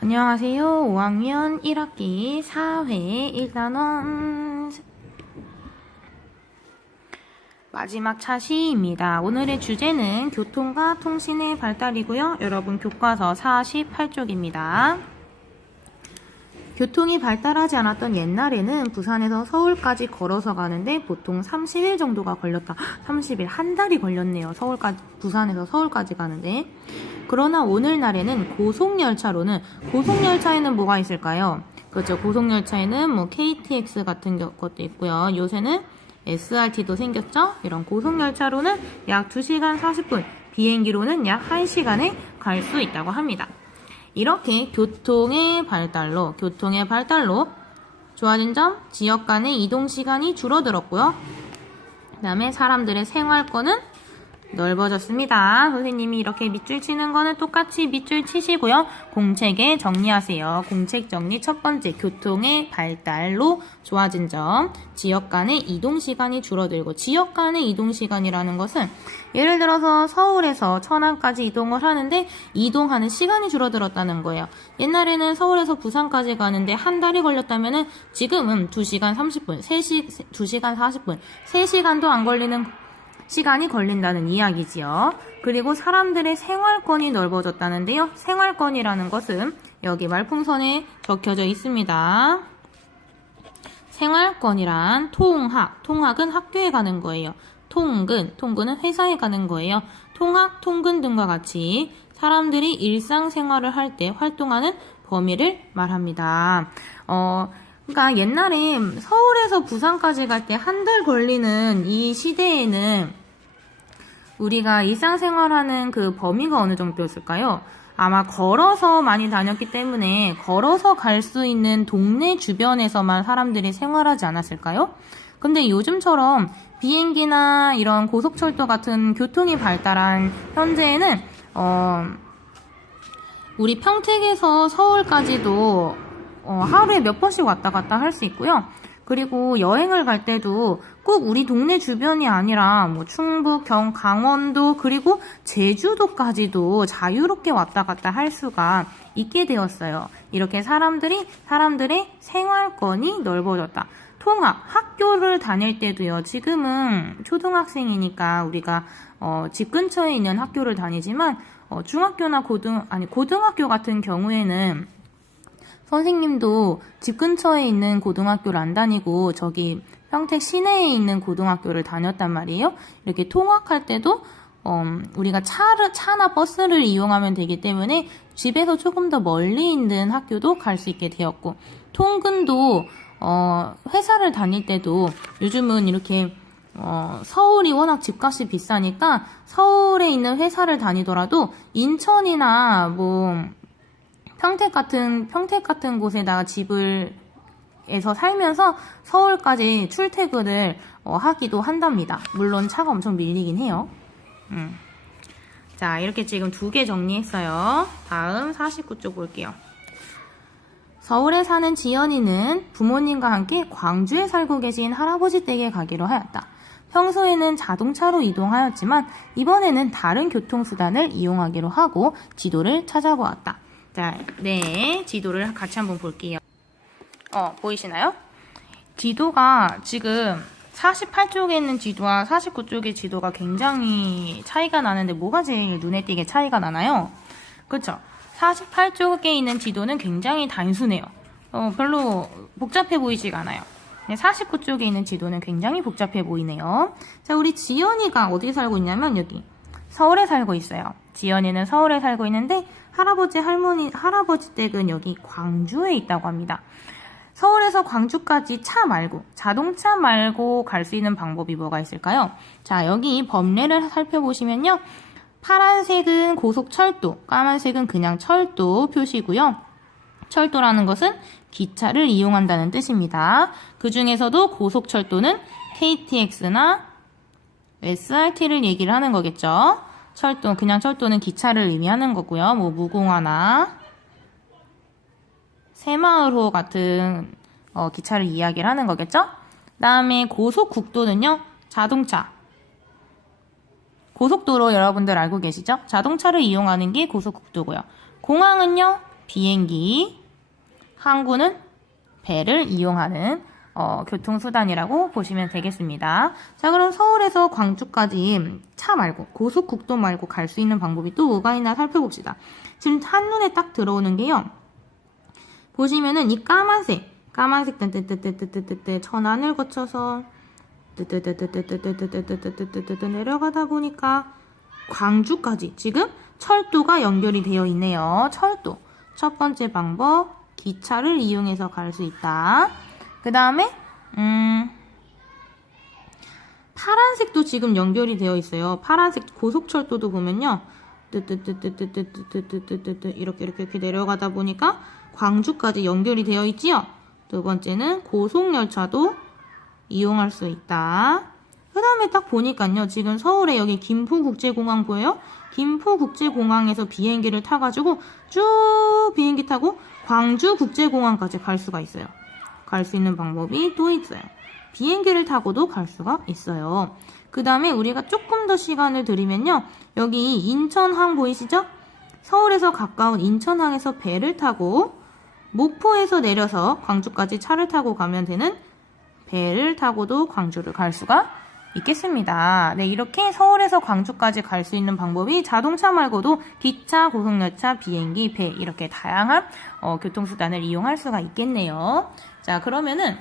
안녕하세요. 5학년 1학기 4회 1단원 마지막 차시입니다. 오늘의 주제는 교통과 통신의 발달이고요. 여러분 교과서 48쪽입니다. 교통이 발달하지 않았던 옛날에는 부산에서 서울까지 걸어서 가는데 보통 30일 정도가 걸렸다. 30일, 한 달이 걸렸네요. 부산에서 서울까지 가는데. 그러나 오늘날에는 고속열차에는 뭐가 있을까요? 그렇죠. 고속열차에는 뭐 KTX 같은 것도 있고요. 요새는 SRT도 생겼죠? 이런 고속열차로는 약 2시간 40분, 비행기로는 약 1시간에 갈 수 있다고 합니다. 이렇게 교통의 발달로 좋아진 점, 지역 간의 이동 시간이 줄어들었고요. 그 다음에 사람들의 생활권은 넓어졌습니다. 선생님이 이렇게 밑줄 치는 거는 똑같이 밑줄 치시고요. 공책에 정리하세요. 공책 정리 첫 번째, 교통의 발달로 좋아진 점, 지역 간의 이동 시간이 줄어들고, 지역 간의 이동 시간이라는 것은 예를 들어서 서울에서 천안까지 이동을 하는데 이동하는 시간이 줄어들었다는 거예요. 옛날에는 서울에서 부산까지 가는데 한 달이 걸렸다면은 지금은 2시간 30분, 2시간 40분, 3시간도 안 걸리는 시간이 걸린다는 이야기지요. 그리고 사람들의 생활권이 넓어졌다는데요. 생활권이라는 것은 여기 말풍선에 적혀져 있습니다. 생활권이란 통학은 학교에 가는 거예요. 통근은 회사에 가는 거예요. 통학, 통근 등과 같이 사람들이 일상생활을 할 때 활동하는 범위를 말합니다. 그러니까 옛날에 서울에서 부산까지 갈 때 한 달 걸리는 이 시대에는 우리가 일상생활하는 그 범위가 어느 정도였을까요? 아마 걸어서 많이 다녔기 때문에 걸어서 갈 수 있는 동네 주변에서만 사람들이 생활하지 않았을까요? 근데 요즘처럼 비행기나 이런 고속철도 같은 교통이 발달한 현재에는 우리 평택에서 서울까지도 하루에 몇 번씩 왔다 갔다 할 수 있고요. 그리고 여행을 갈 때도 꼭 우리 동네 주변이 아니라 뭐 충북, 강원도, 그리고 제주도까지도 자유롭게 왔다 갔다 할 수가 있게 되었어요. 이렇게 사람들의 생활권이 넓어졌다. 통학, 학교를 다닐 때도요. 지금은 초등학생이니까 우리가 집 근처에 있는 학교를 다니지만 중학교나 고등학교 같은 경우에는 선생님도 집 근처에 있는 고등학교를 안 다니고 저기 평택 시내에 있는 고등학교를 다녔단 말이에요. 이렇게 통학할 때도 우리가 차나 버스를 이용하면 되기 때문에 집에서 조금 더 멀리 있는 학교도 갈 수 있게 되었고, 통근도 회사를 다닐 때도 요즘은 이렇게 서울이 워낙 집값이 비싸니까 서울에 있는 회사를 다니더라도 인천이나 뭐 평택 같은 곳에다가 에서 살면서 서울까지 출퇴근을 하기도 한답니다. 물론 차가 엄청 밀리긴 해요. 자, 이렇게 지금 2개 정리했어요. 다음 49쪽 볼게요. 서울에 사는 지연이는 부모님과 함께 광주에 살고 계신 할아버지 댁에 가기로 하였다. 평소에는 자동차로 이동하였지만 이번에는 다른 교통수단을 이용하기로 하고 지도를 찾아보았다. 자, 네, 지도를 같이 한번 볼게요. 보이시나요? 지도가 지금 48쪽에 있는 지도와 49쪽의 지도가 굉장히 차이가 나는데 뭐가 제일 눈에 띄게 차이가 나나요? 그렇죠? 48쪽에 있는 지도는 굉장히 단순해요. 별로 복잡해 보이지가 않아요. 49쪽에 있는 지도는 굉장히 복잡해 보이네요. 자, 우리 지연이가 어디 살고 있냐면 여기 서울에 살고 있어요. 지연이는 서울에 살고 있는데 할아버지 댁은 여기 광주에 있다고 합니다. 서울에서 광주까지 자동차 말고 갈 수 있는 방법이 뭐가 있을까요? 자, 여기 법례를 살펴보시면요. 파란색은 고속철도, 까만색은 그냥 철도 표시고요. 철도라는 것은 기차를 이용한다는 뜻입니다. 그 중에서도 고속철도는 KTX나 SRT를 얘기를 하는 거겠죠. 그냥 철도는 기차를 의미하는 거고요. 뭐 무궁화나 새마을호 같은 기차를 이야기를 하는 거겠죠? 다음에 고속국도는요. 자동차. 고속도로 여러분들 알고 계시죠? 자동차를 이용하는 게 고속국도고요. 공항은요. 비행기, 항구는 배를 이용하는 교통수단이라고 보시면 되겠습니다. 자, 그럼 서울에서 광주까지 차 말고 고속국도 말고 갈 수 있는 방법이 또 뭐가 있나 살펴봅시다. 지금 한눈에 딱 들어오는 게요. 보시면은 이 까만색 뜨뜨뜨뜨뜨뜨뜨 천안을 거쳐서 뜨뜨뜨뜨뜨뜨뜨뜨뜨뜨뜨 내려가다 보니까 광주까지 지금 철도가 연결이 되어 있네요. 철도. 첫 번째 방법, 기차를 이용해서 갈 수 있다. 그 다음에 파란색도 지금 연결이 되어 있어요. 파란색 고속철도도 보면요. 뜨뜨뜨뜨뜨뜨뜨뜨뜨뜨 이렇게 내려가다 보니까 광주까지 연결이 되어 있지요. 두 번째는 고속열차도 이용할 수 있다. 그 다음에 딱 보니까요. 지금 서울에 여기 김포국제공항 보여요? 김포국제공항에서 비행기를 타가지고 쭉 비행기 타고 광주국제공항까지 갈 수가 있어요. 갈 수 있는 방법이 또 있어요. 비행기를 타고도 갈 수가 있어요. 그 다음에 우리가 조금 더 시간을 들이면요. 여기 인천항 보이시죠? 서울에서 가까운 인천항에서 배를 타고 목포에서 내려서 광주까지 차를 타고 가면 되는 배를 타고도 광주를 갈 수가 있겠습니다. 네, 이렇게 서울에서 광주까지 갈 수 있는 방법이 자동차 말고도 기차, 고속열차, 비행기, 배 이렇게 다양한 교통수단을 이용할 수가 있겠네요. 자, 그러면은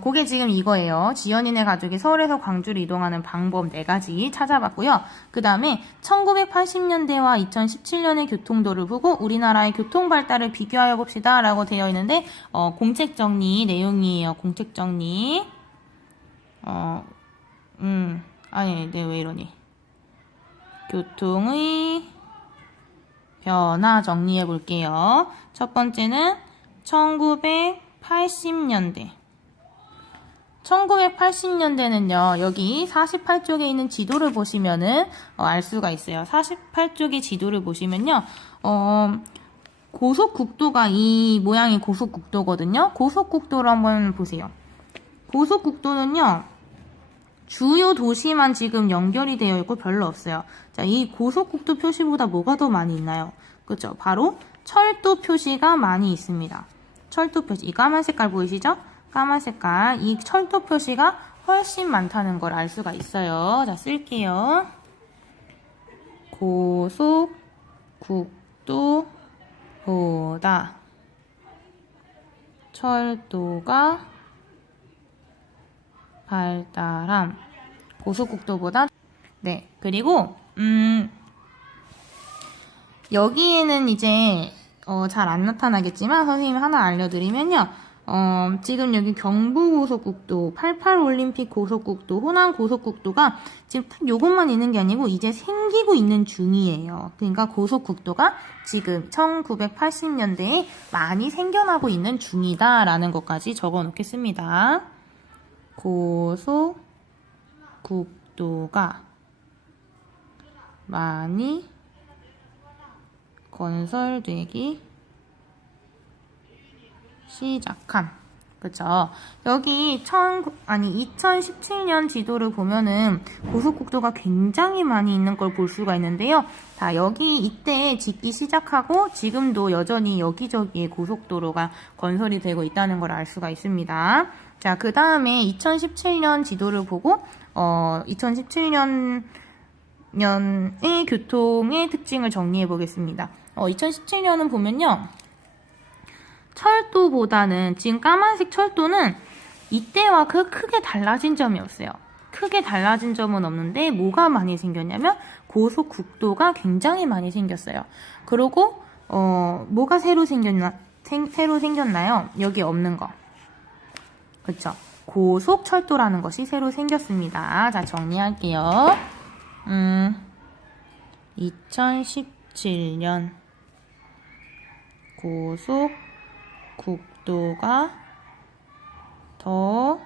그게 지금 이거예요. 지연이네 가족이 서울에서 광주를 이동하는 방법 4가지 찾아봤고요. 그 다음에 1980년대와 2017년의 교통도를 보고 우리나라의 교통 발달을 비교하여 봅시다 라고 되어 있는데 공책 정리 내용이에요. 공책 정리. 아니, 네, 왜 이러니? 교통의 변화 정리해 볼게요. 첫 번째는 1980년대. 1980년대는요, 여기 48쪽에 있는 지도를 보시면은, 알 수가 있어요. 48쪽의 지도를 보시면요, 고속국도가 이 모양이 고속국도거든요. 고속국도를 한번 보세요. 고속국도는요, 주요 도시만 지금 연결이 되어 있고 별로 없어요. 자, 이 고속국도 표시보다 뭐가 더 많이 있나요? 그렇죠? 바로 철도 표시가 많이 있습니다. 철도 표시, 이 까만 색깔 보이시죠? 까만 색깔, 이 철도 표시가 훨씬 많다는 걸 알 수가 있어요. 자, 쓸게요. 고속국도보다 철도가 발달함. 고속국도보다. 네, 그리고 여기에는 이제 잘 안 나타나겠지만 선생님이 하나 알려드리면요. 지금 여기 경부고속국도, 88올림픽 고속국도, 호남고속국도가 지금 요것만 있는 게 아니고 이제 생기고 있는 중이에요. 그러니까 고속국도가 지금 1980년대에 많이 생겨나고 있는 중이다라는 것까지 적어 놓겠습니다. 고속국도가 많이 건설되기 시작한. 그쵸? 여기 2017년 지도를 보면은 고속국도가 굉장히 많이 있는 걸 볼 수가 있는데요. 자, 여기 이때 짓기 시작하고 지금도 여전히 여기저기에 고속도로가 건설이 되고 있다는 걸 알 수가 있습니다. 자, 그 다음에 2017년 지도를 보고 2017년의 교통의 특징을 정리해 보겠습니다. 2017년은 보면요. 철도보다는 지금 까만색 철도는 이때와 크게 달라진 점이 없어요. 크게 달라진 점은 없는데 뭐가 많이 생겼냐면 고속국도가 굉장히 많이 생겼어요. 그리고 뭐가 새로 생겼나요? 여기 없는 거. 그쵸? 고속철도라는 것이 새로 생겼습니다. 자, 정리할게요. 2017년 고속국도가 더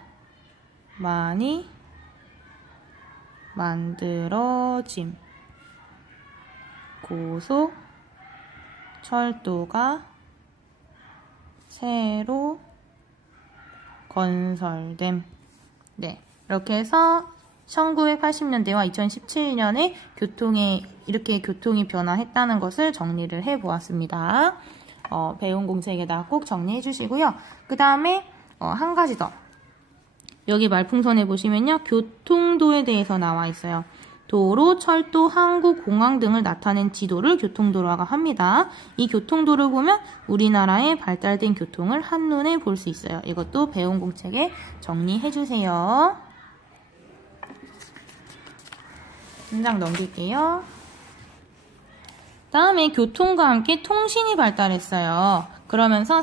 많이 만들어짐. 고속철도가 새로 건설됨. 네, 이렇게 해서 1980년대와 2017년에 이렇게 교통이 변화했다는 것을 정리를 해보았습니다. 배운 공책에다 꼭 정리해 주시고요. 그 다음에 한 가지 더. 여기 말풍선에 보시면요. 교통도에 대해서 나와 있어요. 도로, 철도, 항구, 공항 등을 나타낸 지도를 교통도라고 합니다. 이 교통도를 보면 우리나라의 발달된 교통을 한눈에 볼 수 있어요. 이것도 배운 공책에 정리해 주세요. 문장 넘길게요. 다음에 교통과 함께 통신이 발달했어요. 그러면서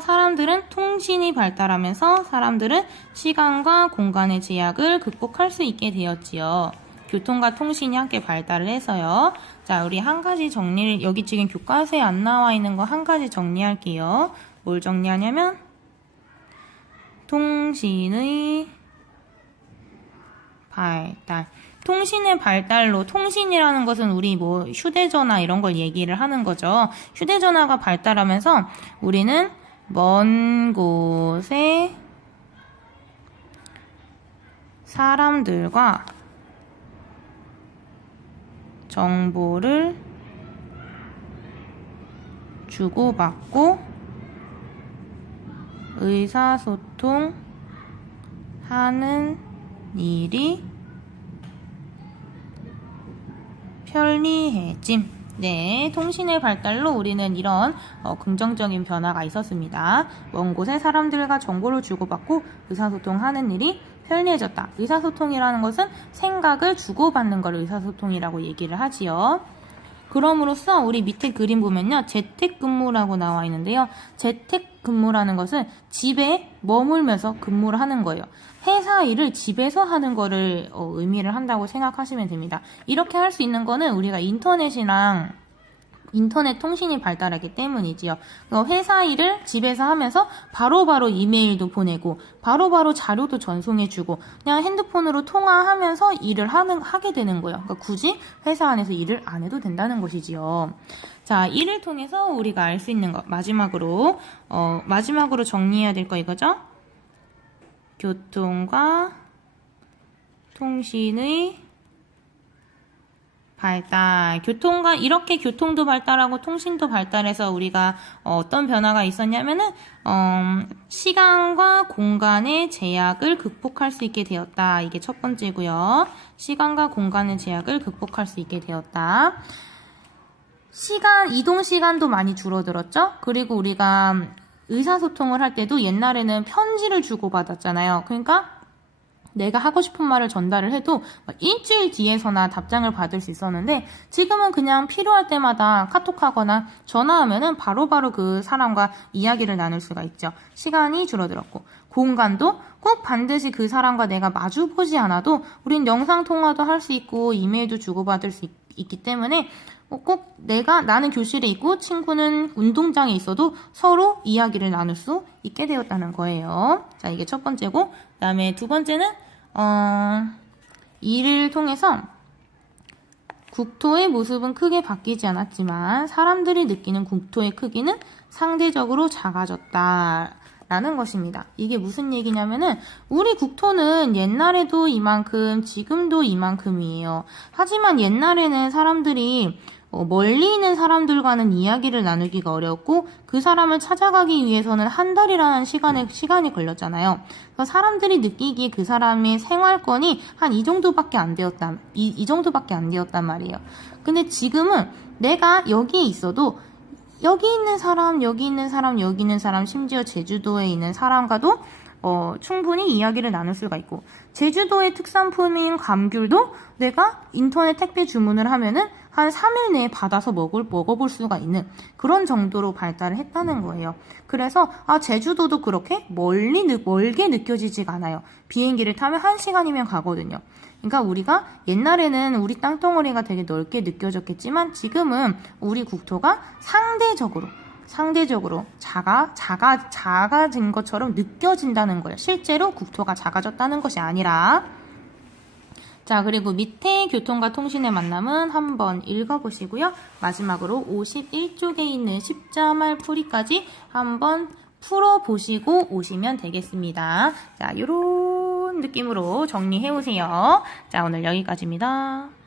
통신이 발달하면서 사람들은 시간과 공간의 제약을 극복할 수 있게 되었지요. 교통과 통신이 함께 발달을 해서요. 자, 우리 한 가지 정리를, 여기 지금 교과서에 안 나와 있는 거 한 가지 정리할게요. 뭘 정리하냐면, 통신의 발달. 통신의 발달로, 통신이라는 것은 우리 휴대전화 이런 걸 얘기를 하는 거죠. 휴대전화가 발달하면서 우리는 먼 곳에 사람들과 정보를 주고받고 의사소통하는 일이 편리해짐. 네, 통신의 발달로 우리는 이런 긍정적인 변화가 있었습니다. 먼 곳에 사람들과 정보를 주고받고 의사소통하는 일이 편리해졌다. 의사소통이라는 것은 생각을 주고받는 걸 의사소통이라고 얘기를 하지요. 그럼으로써 우리 밑에 그림 보면요. 재택근무라고 나와 있는데요. 재택근무라는 것은 집에 머물면서 근무를 하는 거예요. 회사 일을 집에서 하는 거를 의미를 한다고 생각하시면 됩니다. 이렇게 할 수 있는 거는 우리가 인터넷 통신이 발달하기 때문이지요. 회사 일을 집에서 하면서 바로바로 이메일도 보내고 바로바로 자료도 전송해주고 그냥 핸드폰으로 통화하면서 일을 하게 되는 거예요. 그러니까 굳이 회사 안에서 일을 안 해도 된다는 것이지요. 자, 이를 통해서 우리가 알 수 있는 것 마지막으로 정리해야 될 거 이거죠? 교통과 통신의 발달. 이렇게 교통도 발달하고 통신도 발달해서 우리가 어떤 변화가 있었냐면은, 시간과 공간의 제약을 극복할 수 있게 되었다. 이게 첫 번째고요. 시간과 공간의 제약을 극복할 수 있게 되었다. 이동 시간도 많이 줄어들었죠? 그리고 우리가 의사소통을 할 때도 옛날에는 편지를 주고받았잖아요. 그러니까 내가 하고 싶은 말을 전달을 해도 일주일 뒤에서나 답장을 받을 수 있었는데 지금은 그냥 필요할 때마다 카톡하거나 전화하면은 바로바로 그 사람과 이야기를 나눌 수가 있죠. 시간이 줄어들었고 공간도 꼭 반드시 그 사람과 내가 마주보지 않아도 우린 영상통화도 할 수 있고 이메일도 주고받을 수 있기 때문에 꼭 나는 교실에 있고 친구는 운동장에 있어도 서로 이야기를 나눌 수 있게 되었다는 거예요. 자, 이게 첫 번째고, 그 다음에 두 번째는, 이를 통해서 국토의 모습은 크게 바뀌지 않았지만 사람들이 느끼는 국토의 크기는 상대적으로 작아졌다. 라는 것입니다. 이게 무슨 얘기냐면은 우리 국토는 옛날에도 이만큼, 지금도 이만큼이에요. 하지만 옛날에는 사람들이 멀리 있는 사람들과는 이야기를 나누기가 어려웠고 그 사람을 찾아가기 위해서는 한 달이라는 시간이 걸렸잖아요. 그래서 사람들이 느끼기에 그 사람의 생활권이 한 이 정도밖에 안 되었단 말이에요. 근데 지금은 내가 여기에 있어도 여기 있는 사람, 심지어 제주도에 있는 사람과도 충분히 이야기를 나눌 수가 있고, 제주도의 특산품인 감귤도 내가 인터넷 택배 주문을 하면은 한 3일 내에 받아서 먹어볼 수가 있는 그런 정도로 발달을 했다는 거예요. 그래서 제주도도 그렇게 멀게 느껴지지가 않아요. 비행기를 타면 1시간이면 가거든요. 그러니까 우리가 옛날에는 우리 땅덩어리가 되게 넓게 느껴졌겠지만 지금은 우리 국토가 상대적으로 작아진 것처럼 느껴진다는 거예요. 실제로 국토가 작아졌다는 것이 아니라. 자, 그리고 밑에 교통과 통신의 만남은 한번 읽어보시고요. 마지막으로 51쪽에 있는 10자말 풀이까지 한번 풀어보시고 오시면 되겠습니다. 자, 요런 느낌으로 정리해 오세요. 자, 오늘 여기까지입니다.